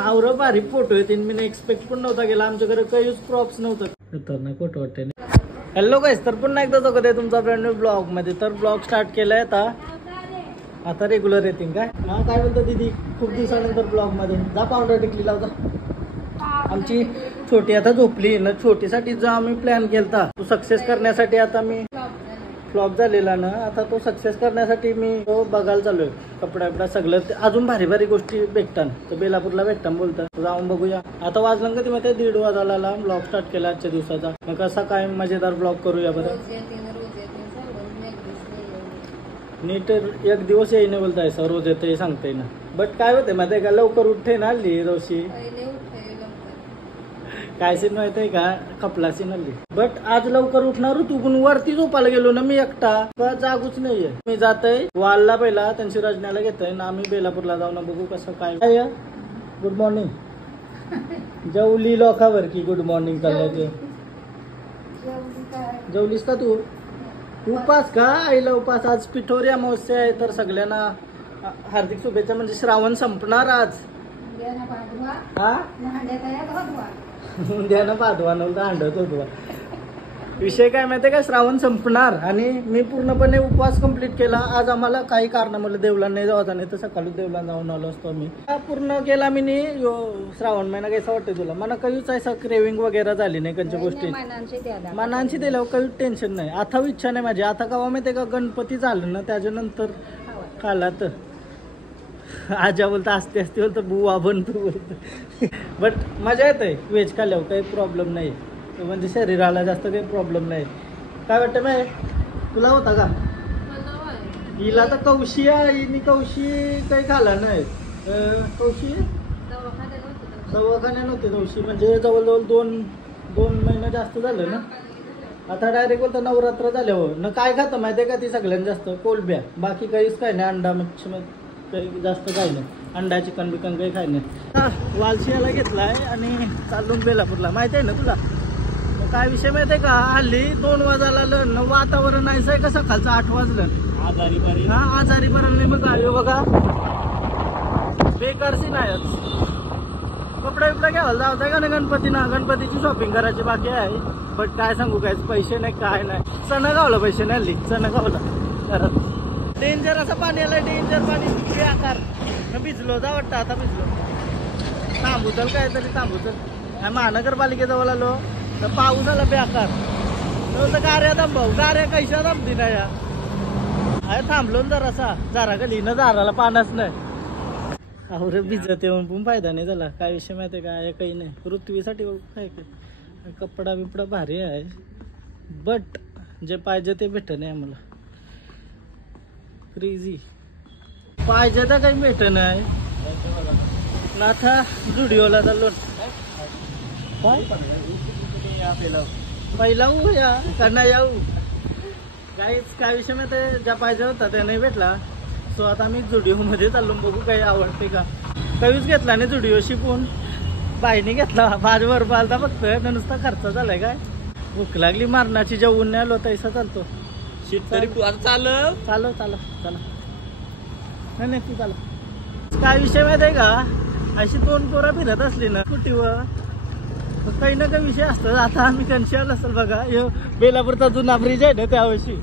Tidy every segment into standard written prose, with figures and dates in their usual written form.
आवरं भारी फोटो येतील. मी एक्सपेक्ट पण नव्हता गेला. आमच्याकडे काहीच प्रॉप्स नव्हतं. खतरनाक फोटो वाटते. हॅलो गाईस, तर पुन्हा एकदा जगत आहे तुमचा ब्रँड न्यू ब्लॉग मध्ये. तर ब्लॉग स्टार्ट केलाय आता रेग्युलर येतील काय. हा काय बोलतो दीदी, खूप दिवसानंतर ब्लॉग मध्ये. जा पावडर टिकली लावता. आमची छोटी आता झोपली ना. छोटीसाठी जो आम्ही प्लॅन केलता तो सक्सेस करण्यासाठी आता मी फ्लॉप झालेला ना. आता तो सक्सेस करण्यासाठी मी तो बघायला चालू आहे. कपडा बिपडा सगळं अजून भारी भारी गोष्टी भेटतात. तर बेलापूरला भेटतात बोलतात. जाऊन बघूया. आता वाजलं कधी माहिती 1:30 वाजायला ब्लॉग स्टार्ट केला आजच्या दिवसाचा. मग कसा काय मजेदार ब्लॉग करूया बरं. नीट एक दिवस येईन बोलताय सर, रोज येते सांगते ना. बट काय होते माहिती आहे का, लवकर उठते ना हल्ली रोशी. काय सीन माहिती आहे का, कपला सीन हल्ली. बट आज लवकर उठणार तू पण वरती झोपायला गेलो ना मी एकटा. जागूच नाहीये. मी जातोय वालला पहिला त्यांची रजण्याला घेतोय ना. आम्ही बेलापूरला जाऊ ना, बघू कसं काय. Good morning. जेवली लोकांवर की गुड मॉर्निंग चाललंय. जेवलीस का तू? उपास का? आईला उपास. आज पिठोरी अमावस्या आहे. तर सगळ्यांना हार्दिक शुभेच्छा. म्हणजे श्रावण संपणार आज. हा उद्यानं पाधवा नव्हता अंडत होतो. विषय काय माहितीये का, श्रावण संपणार आणि मी पूर्णपणे उपवास कंप्लीट केला. आज आम्हाला काही कारणामुळे देवला नाही जायचं, नाही तर सकाळी देवला जाऊन आलो असतो मी. पूर्ण केला मी श्रावण महिना. कसा वाटतं तुला? मला काहीच असं क्रेविंग वगैरे झाली नाही कोणत्या गोष्टी. मानांची दिल्यावर काही टेन्शन नाही. आता इच्छा नाही माझी. आता केव्हा माहितीये का, गणपती झालं ना त्याच्यानंतर खाला तर आजा बोलता असते असते बोलतं बुवा बनतो बोलतो. बट मजा येते व्हेज खाल्यावर. काही प्रॉब्लेम नाही. म्हणजे शरीराला जास्त काही प्रॉब्लेम नाही. काय वाटतं माय तुला होता का? हिला तर कौशी आहे. हिने कौशी काही खाला नाही. कौशी दवाखान्या नव्हते. कौशी म्हणजे जवळजवळ दोन महिने जास्त झालं ना. आता डायरेक्ट बोलतं नवरात्र झाल्यावर न काय खातं माहिती आहे का, ती सगळ्यांत जास्त कोलब्या. बाकी काहीच काय नाही. अंडा मच्छी काही जास्त काही नाही. अंडा चिकन बिकन काही खाय नाही. वालशियाला घेतलाय आणि चाललो बेलापूरला. माहिती आहे ना तुला काय विषय माहिती आहे का, हल्ली 2 वाजायला वातावरण आहे का सकाळचं 8 वाजलं. आजारी बरं नाही. मग आयो बघा बेकार सीन आहे. कपडे बिपडे घ्यायला जायचं आहे का नाही गणपतीना. गणपतीची शॉपिंग करायची बाकी आहे. बट काय सांगू काय पैसे नाही काय नाही. सण गावला पैसे नाही हल्ली. सण गावला डेंजर असं पाणी आलं. डेंजर पाणी आकार भिजलो जा वाटतं. आता भिजलो. थांबूचल काय तरी थांबूचल. महानगरपालिकेजवळ आलो तर पाऊस आला बेकार. गाऱ्या थांबव. गाऱ्या कैशा थांबती ना या. अरे थांबलो जरासा. जरा गली ना झाडाला पाण्याच नाही. अरे भिजत येऊन पण फायदा नाही झाला. काय विषय माहिती काय, काही नाही. पृथ्वीसाठी काय काय कपडा बिपडा भारी आहे. बट जे पाहिजे ते भेट नाही आम्हाला. क्रेझी पाहिजे तर काही भेट नाही ना. आता जुडिओला चाललो. पहिला या का नाही येऊ काय विषय माहिती. ज्या पाहिजे होता त्या नाही भेटला. सो आता आम्ही जुडिओ मध्ये चाललो. बघू काही आवडते का. काहीच घेतला नाही जुडिओ शिकून. बाईने घेतला. भाजवर बालता फक्त नुसता खर्च झालाय. काय भूक लागली मारणाची. जेवून नाही आलो तैसा चालतो. तरी चालव चालव चालव चला. नाही तू चालव. काय विषय माहिती आहे का, अशी 2 पोरं फिरत असली ना कुटीवर काही ना काही विषय असतात. आता आम्ही कन्शियल असेल बघा. बेलापूरचा जुना ब्रिज आहे ना त्यावर्षी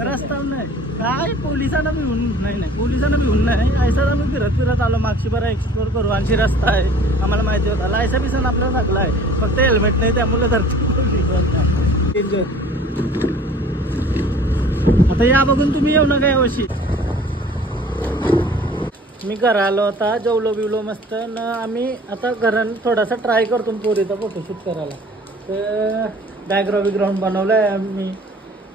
रस्ता नाही काय. पोलिसांना भिवून नाही पोलिसांना भिवून नाही. ऐसा आम्ही फिरत आलो. मागची बरं एक्सप्लोर करू. आणखी रस्ता आहे आम्हाला माहिती होता. लायसा बिसन आपल्याला सगळं आहे. फक्त हेल्मेट नाही त्यामुळे आता या बघून तुम्ही येऊ नका यावर्षी. मी घरा आलो. आता जेवलो बिवलो मस्त ना. आम्ही आता घरात थोडासा ट्राय करतो पोरीचा फोटोशूट करायला. तर बॅकग्राऊंड बनवलाय आम्ही.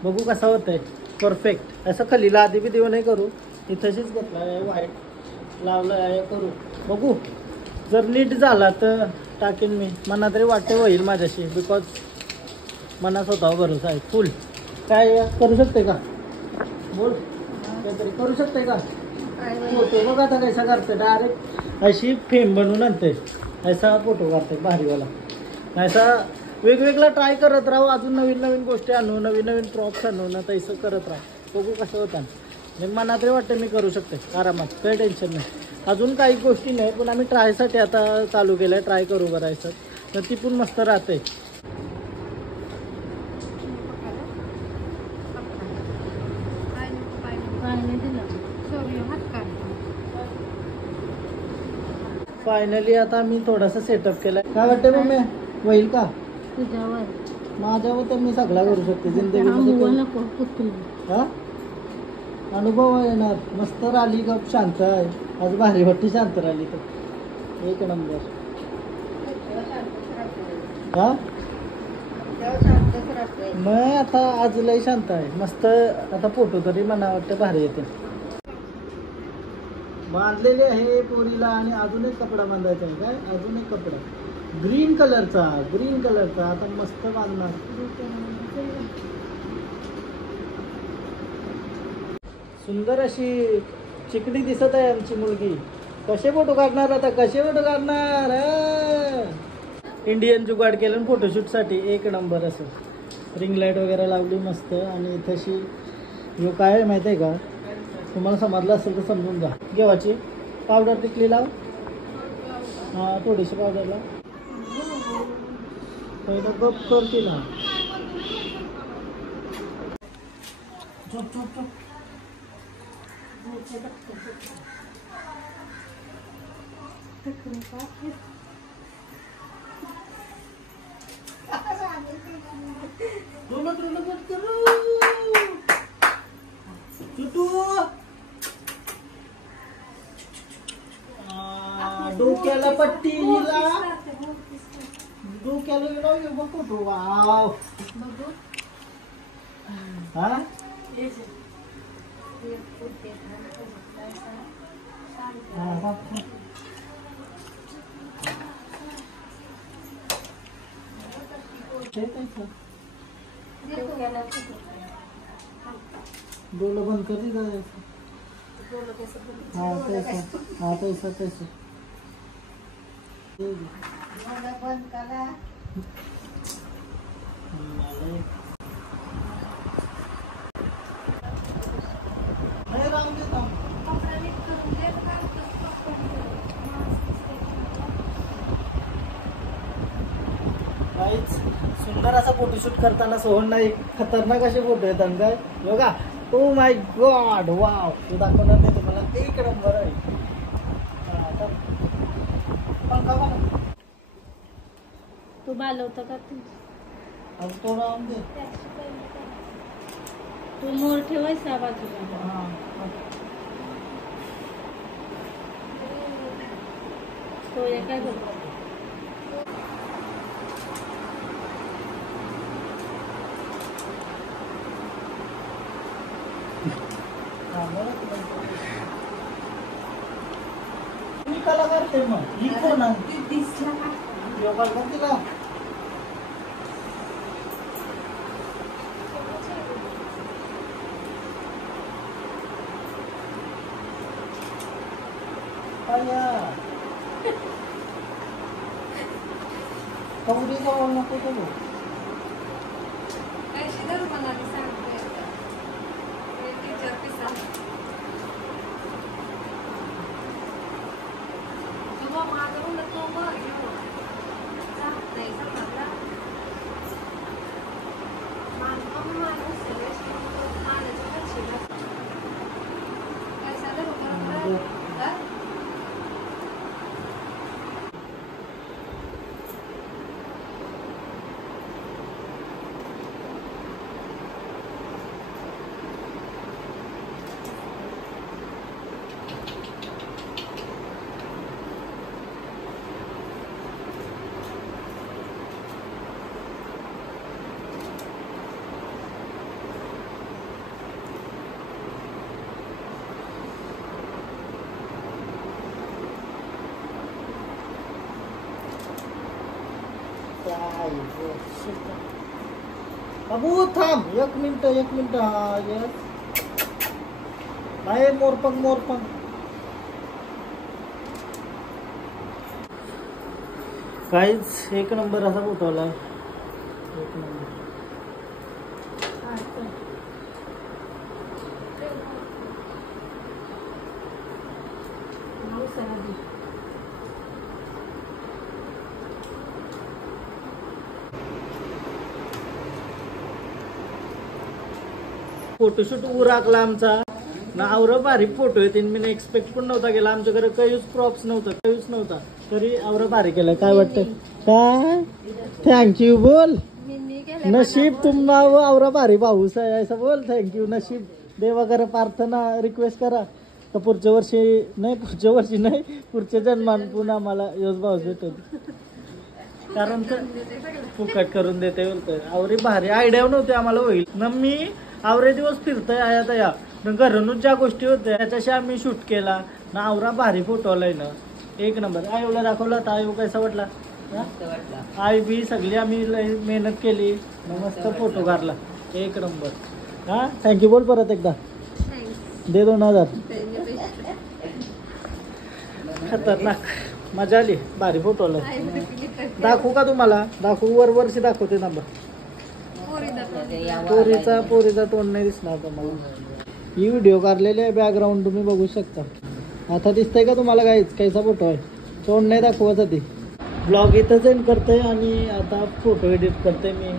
बघू कसा होतंय. परफेक्ट असं खलीला आधी बी देऊ नाही करू. इथंशीच घेतला आहे. व्हाईट लावलं आहे करू. बघू जर नीट झाला तर टाकेन मी. मना तरी वाटते होईल माझ्याशी. बिकॉज मना स्वतःवर भरोसा आहे फुल. काय करू शकते का बोल. काहीतरी करू शकते का. फोटो बघा आता कैसा करते. डायरेक्ट अशी फेम बनवून आणते. ऐसा फोटो काढते भारीवाला. ऐसा वेगवेगळा ट्राय करत राहू. अजून नवीन नवीन गोष्टी आणू. नवीन प्रॉप्स आणू ना. तसं करत राहू. बघू कसं होतं. मना तरी वाटतं मी करू शकते आरामात. काही टेन्शन नाही. अजून काही गोष्टी नाही, पण आम्ही ट्रायसाठी आता चालू केलं आहे, ट्राय करू करायचं तर ती पण मस्त राहते. फायनली आता मी थोडासा सेटअप केलाय. काय वाटतं मम्मी, होईल का तुझ्यावर? माझ्यावर तर मी सगळा करू शकते जिंदगीमध्ये. हा अनुभव येणार. मस्त राहिली गप, शांत आहे आज, भारी वाटते शांत राहिली तर एक नंबर. हा मग आता आज लय शांत आहे मस्त. आता फोटो तरी मला वाटतं भारी येते. बांधलेले आहे पोरीला आणि अजून एक कपडा बांधायचा आहे. काय अजून एक कपडा ग्रीन कलरचा आता मस्त बांधणार. सुंदर अशी चिकडी दिसत आहे आमची मुलगी. कसे फोटो काढणार आता, कसे फोटो काढणार. इंडियन जुगाड केलं फोटोशूट साठी एक नंबर. असं रिंग लाईट वगैरे लावली मस्त. आणि तशी जो काय माहिती आहे का, तुम्हाला समजलं असेल तर समजून जा. घेवाची पावडर टिकली लाव. हां थोडीशी पावडर लाव. पहिलं गप करते ना. चुप चुप चुप. डोक्याला पट्टी हिला, डोक्याला लावू बघ तो. वाव हा डोलं बंद कर दी. हाँ तैसा, हाँ तैसा तैसा बंद करा. सुंदर असा फोटोशूट करताना सोहनला एक खतरनाक असे फोटो येतात काय बघा. Oh my God wow. तू दाखवणार नाही तुम्हाला, एक नंबर आहे. तू बालवता का तो राम दे. तू मोर ठेवायचा बाजूला. तो काय बोलतो. मी कला करते मग ही कोण योगा करते का. कवरी जवळ नको करू. बाबू थांब एक मिनिट. हा येस नाही मोरपंख. काहीच एक नंबर असा फोटो आला. एक नंबर. फोटोशूट उराकला आमचा ना आवरा भारी फोटो येते मी एक्सपेक्ट पण नव्हता केला आमच्याकडे काहीच प्रॉप्स नव्हता तरी आवरा भारी केलं काय वाटतं काय थँक्यू बोल नशीब तुम्हाला आवरा भारी पाऊस आहे असं बोल थँक्यू नशीब देवा करा प्रार्थना रिक्वेस्ट करा तर पुढच्या वर्षी नाही पुढच्या जन्मान पुन्हा मला योज पाऊस भेटेल कारण फुकट करून देते बोलतोय आवरी भारी आयडिया नव्हती आम्हाला होईल ना मी आवरे दिवस फिरतोय आया तया घरूनच ज्या गोष्टी होत्या त्याच्याशी आम्ही शूट केला ना आवरा भारी फोटो आलाय ना एक नंबर आयोला दाखवला तर आयो कसा वाटला आई बी सगळी आम्ही मेहनत केली मस्त फोटो काढला एक नंबर हा थँक्यू बोल परत एकदा दे 2000 खतरनाक मजा आली भारी फोटो आला दाखवू का तुम्हाला दाखवू वर्षी दाखवते नंबर पोरीचा तोंड नाही दिसणार तुम्हाला ही व्हिडिओ काढलेली आहे बॅकग्राऊंड तुम्ही बघू शकता आता दिसतंय का तुम्हाला कैसा फोटो आहे तोंड नाही दाखवत ती ब्लॉग इथंच एंड करते आणि आता फोटो एडिट करते मी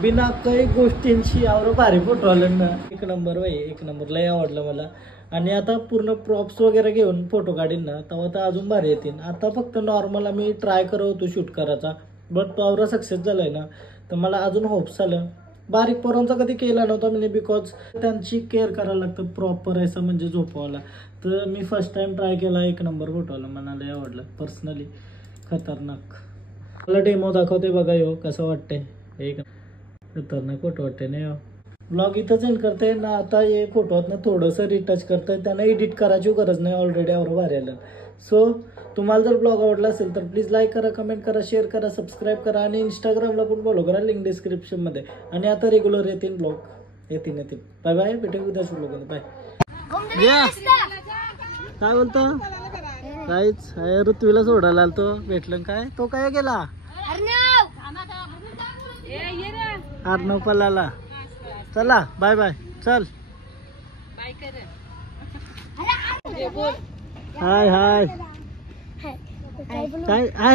बिना काही गोष्टींशी आवर भारी फोटो आले ना एक नंबर भाई एक नंबर लय आवडलं मला आणि आता पूर्ण प्रॉप्स वगैरे घेऊन फोटो काढीन ना तेव्हा तर अजून भारी येतील आता फक्त नॉर्मल आम्ही ट्राय करत होतो शूट करायचा बट तो आवरा सक्सेस झालाय ना तर मला अजून होप्स आलं बारीक पोरांचा कधी केला नव्हता म्हणजे बिकॉज त्यांची केअर करायला लागतं प्रॉपर असं म्हणजे झोपवायला तर मी फर्स्ट टाइम ट्राय केला एक नंबर फोटो आला मला लय आवडलं पर्सनली खतरनाक मला डेमो दाखवते बघा यो कसं वाटतंय एक खतरनाक फोटो वाटते ना यो ब्लॉग इथंच एंड करते ना आता हे फोटोत ना थोडंसं रिटच करतंय त्यांना एडिट करायची गरज नाही ऑलरेडी आवडं भारी आलं सो तुम्हाला जर ब्लॉग आवडला असेल तर प्लीज लाईक करा कमेंट करा शेअर करा सबस्क्राईब करा आणि इंस्टाग्रामला पण फॉलो करा लिंक डिस्क्रिप्शनमध्ये आणि आता रेग्युलर येतील ब्लॉग येतील बाय बाय भेटू उद्याच्या ब्लॉगमध्ये बाय काय बोलतो काहीच ऋत्वीला सोडायला आलतो भेटलं काय तो काय गेला अर्णव पलाला चला बाय बाय चल हाय हाय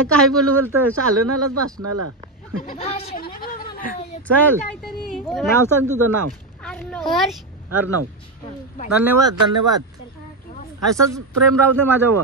काय बोलतो शालनालाच भाषणाला चल नाव सांग तुझं नाव अर्णव धन्यवाद असंच प्रेम राहू दे माझ्यावर